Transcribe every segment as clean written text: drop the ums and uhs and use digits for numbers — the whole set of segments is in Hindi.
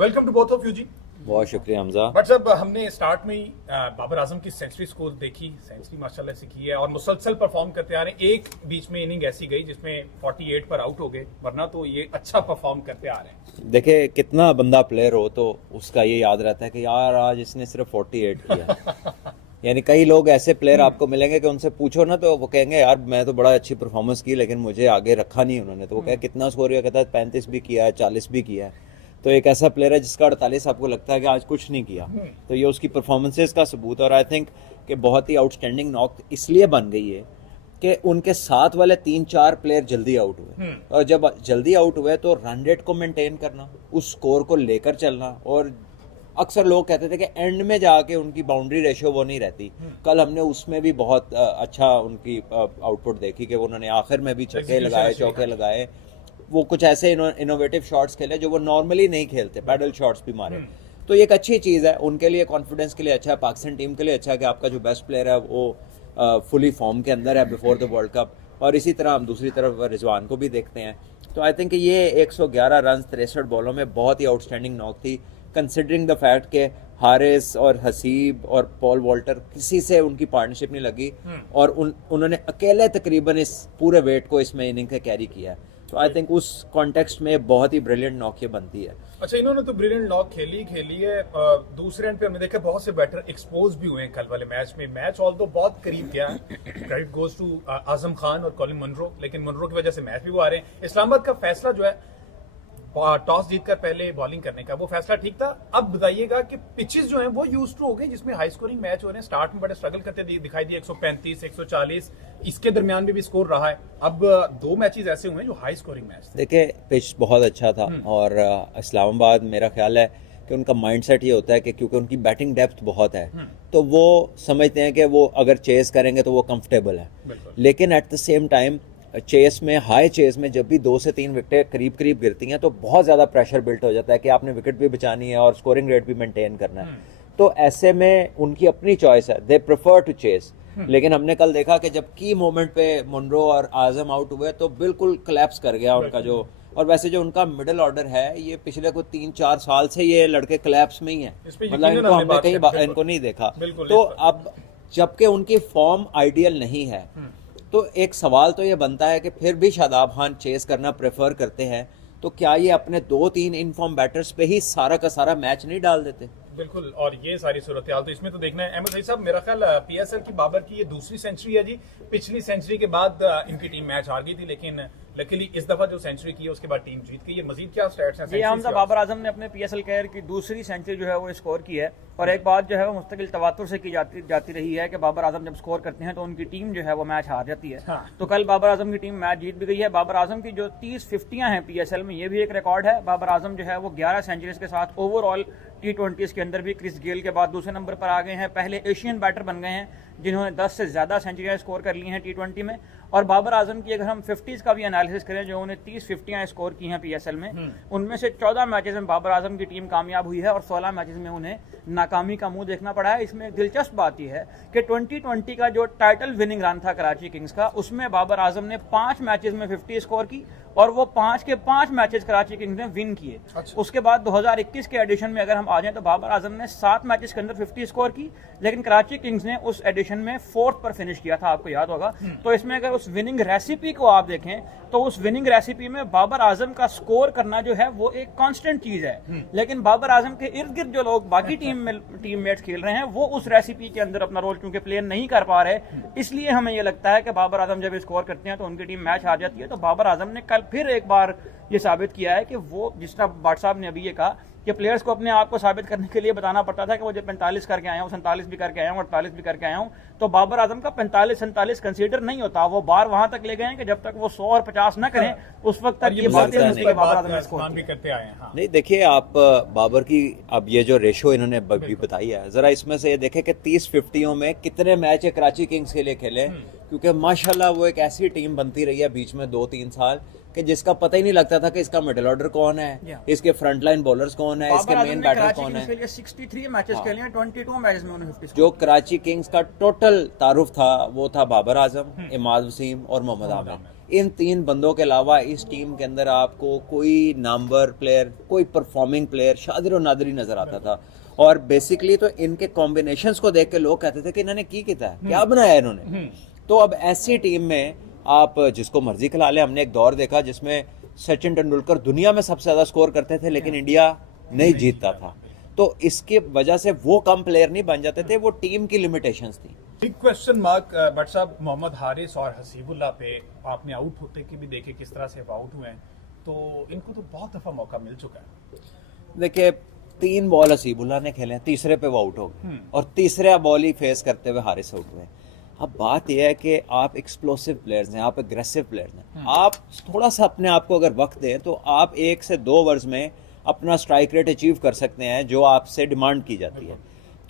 Welcome to both of you जी। बहुत शुक्रिया हमजा। बट जब हमने स्टार्ट में ही बाबर आजम की सेंचुरी स्कोर देखी, सेंचुरी माशाल्लाह से की है और मुसलसल परफॉर्म करते आ रहे हैं। एक बीच में इनिंग ऐसी गई जिसमें 48 पर आउट हो गए, वरना तो ये अच्छा परफॉर्म करते आ रहे हैं। देखे कितना बंदा प्लेयर हो तो उसका ये याद रहता है कि यार आज इसने सिर्फ 48 किया। यानी कई लोग ऐसे प्लेयर आपको मिलेंगे कि उनसे पूछो ना तो वो कहेंगे यार मैं तो बड़ा अच्छी परफॉर्मेंस की लेकिन मुझे आगे रखा नहीं उन्होंने। तो वो कहे कितना स्कोर किया, कहता है 35 भी किया है, 40 भी किया है। तो एक ऐसा प्लेयर है जिसका 48 आपको लगता है कि आज कुछ नहीं किया, तो ये उसकी परफॉर्मेंसेस का सबूत है। और आई थिंक कि बहुत ही आउटस्टैंडिंग नॉक इसलिए बन गई है कि उनके साथ वाले 3-4 प्लेयर जल्दी आउट हुए, और जब जल्दी आउट हुए तो रन रेट को मेंटेन करना, उस स्कोर को लेकर चलना। और अक्सर लोग कहते थे कि एंड में जाके उनकी बाउंड्री रेशियो वो नहीं रहती। कल हमने उसमें भी बहुत अच्छा उनकी आउटपुट देखी कि उन्होंने आखिर में भी छक्के लगाए, चौके लगाए, वो कुछ ऐसे इनोवेटिव शॉट्स खेले जो वो नॉर्मली नहीं खेलते, पैडल शॉट्स भी मारे। तो ये एक अच्छी चीज़ है उनके लिए, कॉन्फिडेंस के लिए अच्छा है, पाकिस्तान टीम के लिए अच्छा है कि आपका जो बेस्ट प्लेयर है वो फुली फॉर्म के अंदर है बिफोर द वर्ल्ड कप। और इसी तरह हम दूसरी तरफ रिजवान को भी देखते हैं। तो आई थिंक ये 111 रन 63 बॉलों में बहुत ही आउटस्टैंडिंग नॉक थी, कंसिडरिंग द फैक्ट के हारिस और हसीब और पॉल वॉल्टर किसी से उनकी पार्टनरशिप नहीं लगी और उन्होंने अकेले तकरीबन इस पूरे वेट को इसमें इनिंग के कैरी किया है। तो आई थिंक उस कॉन्टेक्स्ट में बहुत ही ब्रिलियंट नॉक ये बनती है। अच्छा, इन्होंने तो ब्रिलियंट नॉक खेली है। दूसरे एंड पे हमने देखा बहुत से बैटर एक्सपोज भी हुए हैं कल वाले मैच में। मैच ऑल्दो बहुत करीब गया है, credit goes to Azam Khan और कॉलिन मुनरो, लेकिन मुनरो की वजह से मैच भी वो आ रहे हैं। इस्लामाबाद का फैसला जो है टॉस जीतकर पहले बॉलिंग करने का, वो फैसला ठीक था। अब बताइएगा कि पिचेस जो हैं वो यूज टू हो गए जिसमें हाई स्कोरिंग मैच हो रहे हैं। स्टार्ट में बड़े स्ट्रगल करते दिखाई दिए, 135 140 इसके दरमियान में भी स्कोर रहा है। अब 2 मैचेस ऐसे हुए हैं जो हाई स्कोरिंग मैच। देखिए पिच बहुत अच्छा था और इस्लामाबाद मेरा ख्याल है कि उनका माइंडसेट ये होता है कि क्योंकि उनकी बैटिंग डेप्थ बहुत है तो वो समझते हैं कि वो अगर चेस करेंगे तो वो कंफर्टेबल है। लेकिन at the same time chase में, हाई चेस में जब भी 2 से 3 विकेटें करीब करीब गिरती हैं तो बहुत ज़्यादा प्रेशर बिल्ट हो जाता है कि आपने विकेट भी बचानी है और स्कोरिंग रेट भी मेंटेन करना है। तो ऐसे में उनकी अपनी चॉइस है, दे प्रेफर टू चेस। लेकिन हमने कल देखा कि जब की मोमेंट पे मुनरो और आजम आउट हुए तो बिल्कुल कोलैप्स कर गया उनका जो। और वैसे जो उनका मिडिल ऑर्डर है ये पिछले कुछ 3-4 साल से ये लड़के कोलैप्स में ही है, मतलब इनको हमने कहीं इनको नहीं देखा। तो अब जबकि उनकी फॉर्म आइडियल नहीं है तो एक सवाल तो ये बनता है कि फिर भी शादाब खान चेस करना प्रेफर करते हैं, तो क्या ये अपने 2-3 इनफॉर्म बैटर्स पे ही सारा का सारा मैच नहीं डाल देते? बिल्कुल, और ये सारी सूरत हाल तो इसमें तो देखना है। अहमद भाई साहब, मेरा ख्याल पीएसएल की बाबर की ये दूसरी सेंचुरी है जी। पिछली सेंचुरी के बाद इनकी टीम मैच हार गई थी, लेकिन लकीली इस दफा जो सेंचुरी की है उसके बाद टीम जीत गई है। मजीद क्या स्टैट्स हैं? जी हमजा, बाबर आजम ने अपने पीएसएल कैरियर की दूसरी सेंचुरी जो है वो स्कोर की है। और एक बात जो है वो मुस्तकिल तवातुर से की जाती रही है कि बाबर आजम जब स्कोर करते हैं तो उनकी टीम जो है वो मैच हार जाती है। तो कल बाबर आजम की टीम मैच जीत भी गई है। बाबर आजम की जो 30 50 हैं पीएसएल में, ये भी एक रिकॉर्ड है। बाबर आजम जो है वो 11 सेंचुरीज के साथ ओवरऑल T20s के अंदर भी क्रिस गेल के बाद दूसरे नंबर पर आ गए हैं। पहले एशियन बैटर बन गए हैं जिन्होंने 10 से ज़्यादा सेंचुरियाँ स्कोर कर ली हैं T20 में। और बाबर आजम की अगर हम 50s का भी एनालिसिस करें, जो उन्हें 30 50 स्कोर की हैं पीएसएल में, उनमें से 14 मैचेस में बाबर आजम की टीम कामयाब हुई है और 16 मैचेस में उन्हें नाकामी का मुंह देखना पड़ा है। इसमें एक दिलचस्प बात यह है कि 2020 का जो टाइटल विनिंग रन था कराची किंग्स का, उसमें बाबर आजम ने 5 मैचेस में 50 स्कोर की और वो 5 के 5 मैचेस कराची किंग्स ने विन किए। उसके बाद 2021 के एडिशन में अगर हम आ जाएं तो बाबर आजम ने 7 मैचेस के अंदर 50 स्कोर की, लेकिन कराची किंग्स ने उस एडिशन में 4th पर फिनिश किया था, आपको याद होगा। तो इसमें अगर उस विनिंग रेसिपी को आप देखें तो उस विनिंग रेसिपी में बाबर आजम का स्कोर करना जो है वो एक कांस्टेंट चीज है। लेकिन बाबर आजम के इर्द गिर्द जो लोग बाकी टीममेट्स खेल रहे हैं वो उस रेसिपी के अंदर अपना रोल क्योंकि प्ले नहीं कर पा रहे, इसलिए हमें ये लगता है कि बाबर आजम जब स्कोर करते हैं तो उनकी टीम मैच हार जाती है। तो बाबर आजम ने कल फिर एक बार ये साबित किया है कि वो, जिस तरह भाट साहब ने अभी ये कहा कि प्लेयर्स को अपने आप को साबित करने के लिए बताना पड़ता था कि वो जो 45 करके आया हूँ, 47 भी करके आया हूँ, 48 भी करके आया हूँ, तो बाबर आजम का 45-47 कंसीडर नहीं होता। वो बार वहां तक ले गए हैं कि जब तक वो 100 और 50 न करें उस वक्त तक ये बातें बाबर आजम ने स्कोर भी करते आए हैं। नहीं देखिए आप बाबर की अब ये जो रेशो इन्होंने भी बताई है, जरा इसमें से ये देखें कि 30 50 में कितने मैच कराची किंग्स के लिए खेले क्योंकि माशाल्लाह वो एक ऐसी टीम बनती रही है बीच में 2-3 साल कि जिसका पता ही नहीं लगता था कि इसका मिडिल ऑर्डर कौन है, इसके फ्रंट लाइन बॉलर्स कौन है, इसके मेन बैटर कौन है। 63 मैचेस खेले हैं, 22 मैचेस में उन्होंने 50 जो कराची किंग्स का टोटल तारुफ था वो था बाबर आजम, इमाद वसीम और मोहम्मद आमिर। इन 3 बंदों के अलावा इस टीम के अंदर आपको कोई नामवर प्लेयर, कोई परफॉर्मिंग प्लेयर शादिर और नादरी नजर आता था। और बेसिकली तो इनके कॉम्बिनेशंस को देख के लोग कहते थे कि इन्होंने क्या बनाया इन्होंने। तो अब ऐसी टीम में आप जिसको मर्जी खिला लें। हमने एक दौर देखा जिसमें सचिन तेंदुलकर दुनिया में सबसे ज्यादा स्कोर करते थे लेकिन इंडिया नहीं जीतता था। तो इसके वजह से वो कम प्लेयर नहीं बन जाते थे, वो टीम की लिमिटेशंस थी। बिग क्वेश्चन मार्क बट साहब, मोहम्मद हारिस और हसीबुल्लाह पे आपने आउट होते के भी देखे किस तरह से आउट हुए हैं, तो इनको तो बहुत दफा मौका मिल चुका है। देखिए 3 बॉल हसीबुल्लाह ने खेले, तीसरे पे वो आउट हो गए और तीसरा बॉल ही फेस करते हुए हारिस आउट हुए। अब बात यह है कि आप एक्सप्लोसिव प्लेयर्स हैं, आप एग्रेसिव प्लेयर्स हैं, आप थोड़ा सा अपने आप को अगर वक्त दें तो आप 1 से 2 ओवर्स में अपना स्ट्राइक रेट अचीव कर सकते हैं जो आपसे डिमांड की जाती है।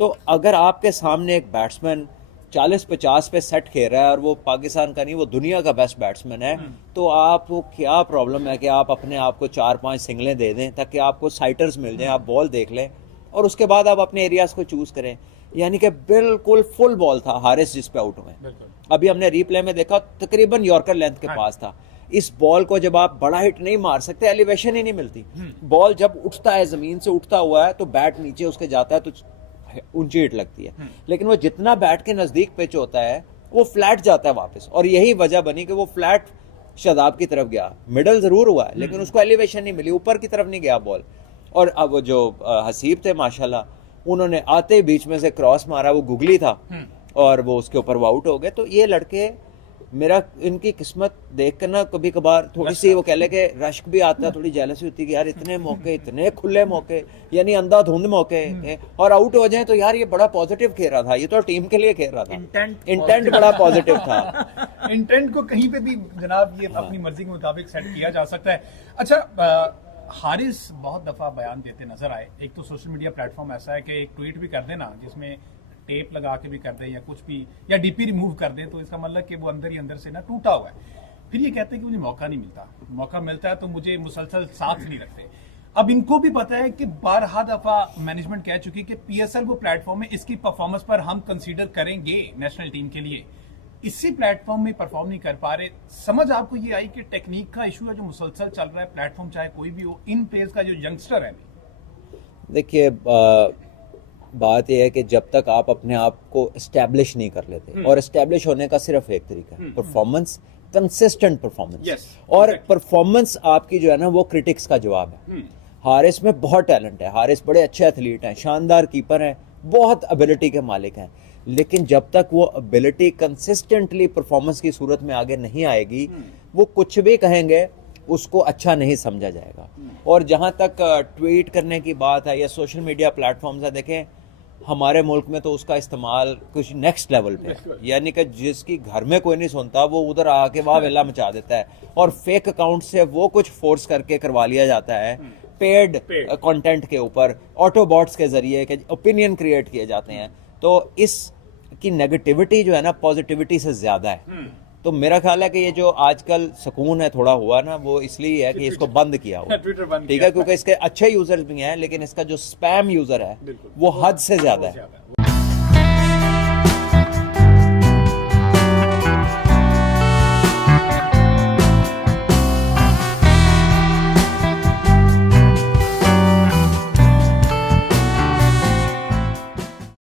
तो अगर आपके सामने एक बैट्समैन 40-50 पे सेट खेल रहा है और वो पाकिस्तान का नहीं, वो दुनिया का बेस्ट बैट्समैन है, तो आपको क्या प्रॉब्लम है कि आप अपने आप को 4-5 सिंगलें दे दें ताकि आपको साइटर्स मिल जाएं, आप बॉल देख लें और उसके बाद आप अपने एरियाज को चूज करें। यानी कि बिल्कुल फुल बॉल था हारिस जिस पे आउट हुए। अभी हमने रीप्ले में देखा तकरीबन यॉर्कर लेंथ के पास था। इस बॉल को जब आप बड़ा हिट नहीं मार सकते, एलिवेशन ही नहीं मिलती। बॉल जब उठता है, जमीन से उठता हुआ है, तो बैट नीचे उसके जाता है तो ऊंची हिट लगती है, लेकिन वो जितना बैट के नजदीक पिच होता है वो फ्लैट जाता है वापस। और यही वजह बनी कि वो फ्लैट शादाब की तरफ गया, मिडल जरूर हुआ है लेकिन उसको एलिवेशन नहीं मिली, ऊपर की तरफ नहीं गया बॉल। और अब जो हसीब थे माशाल्लाह, उन्होंने आते ही बीच में से क्रॉस मारा, वो गुगली था और वो उसके ऊपर वो आउट हो गए। तो ये लड़के, मेरा इनकी किस्मत देख कर ना कभी कभार थोड़ी सी वो कह ले कि रश्क भी आता है, थोड़ी जेलसी होती है कि यार इतने मौके, इतने खुले मौके, यानी अंधाधुंध मौके और आउट हो जाए तो यार ये बड़ा पॉजिटिव खेल रहा था, ये तो टीम के लिए खेल रहा था, इंटेंट बड़ा पॉजिटिव था। इंटेंट को कहीं पे भी जनाब ये अपनी मर्जी के मुताबिक सेट किया जा सकता है। अच्छा, हारिस बहुत दफा बयान देते नजर आए। एक तो सोशल मीडिया प्लेटफॉर्म ऐसा है कि एक ट्वीट भी कर देना जिसमें टेप लगा के भी कर दे या कुछ भी, या डीपी रिमूव कर दे, तो इसका मतलब कि वो अंदर ही अंदर से ना टूटा हुआ है। फिर ये कहते हैं कि मुझे मौका नहीं मिलता, मौका मिलता है तो मुझे मुसलसल साथ नहीं रखते। अब इनको भी पता है कि 12 दफा मैनेजमेंट कह चुकी कि पीएसएल वो प्लेटफॉर्म है, इसकी परफॉर्मेंस पर हम कंसीडर करेंगे नेशनल टीम के लिए। इसी प्लेटफॉर्म में परफॉर्म नहीं कर पा रहे। समझ आपको ये आई कि टेक्निक का इशू है जो मुसलसल चल रहा है, प्लेटफॉर्म चाहे कोई भी हो, इन प्लेयर्स का जो यंगस्टर है। देखिए बात यह है कि जब तक आप अपने आप को एस्टैब्लिश नहीं कर लेते, और एस्टैब्लिश होने का सिर्फ एक तरीका है, परफॉर्मेंस, कंसिस्टेंट परफॉर्मेंस। और परफॉर्मेंस आपकी जो है ना वो क्रिटिक्स का जवाब है। हारिस में बहुत टैलेंट है, हारिस बड़े अच्छे एथलीट हैं, शानदार कीपर हैं, बहुत एबिलिटी के मालिक हैं, लेकिन जब तक वो एबिलिटी कंसिस्टेंटली परफॉर्मेंस की सूरत में आगे नहीं आएगी, वो कुछ भी कहेंगे उसको अच्छा नहीं समझा जाएगा। और जहां तक ट्वीट करने की बात है या सोशल मीडिया प्लेटफॉर्म्स है, देखें हमारे मुल्क में तो उसका इस्तेमाल कुछ नेक्स्ट लेवल पे, यानी कि जिसकी घर में कोई नहीं सुनता वो उधर आके वाह वेला मचा देता है, और फेक अकाउंट से वो कुछ फोर्स करके करवा लिया जाता है पेड कंटेंट के ऊपर, ऑटोबॉट्स के जरिए के ओपिनियन क्रिएट किए जाते हैं। तो इस की नेगेटिविटी जो है ना पॉजिटिविटी से ज्यादा है। तो मेरा ख्याल है कि ये जो आजकल सुकून है थोड़ा हुआ ना, वो इसलिए है कि इसको बंद किया हुआ, ठीक है, क्योंकि इसके अच्छे यूजर्स भी हैं लेकिन इसका जो स्पैम यूजर है वो हद से ज्यादा है।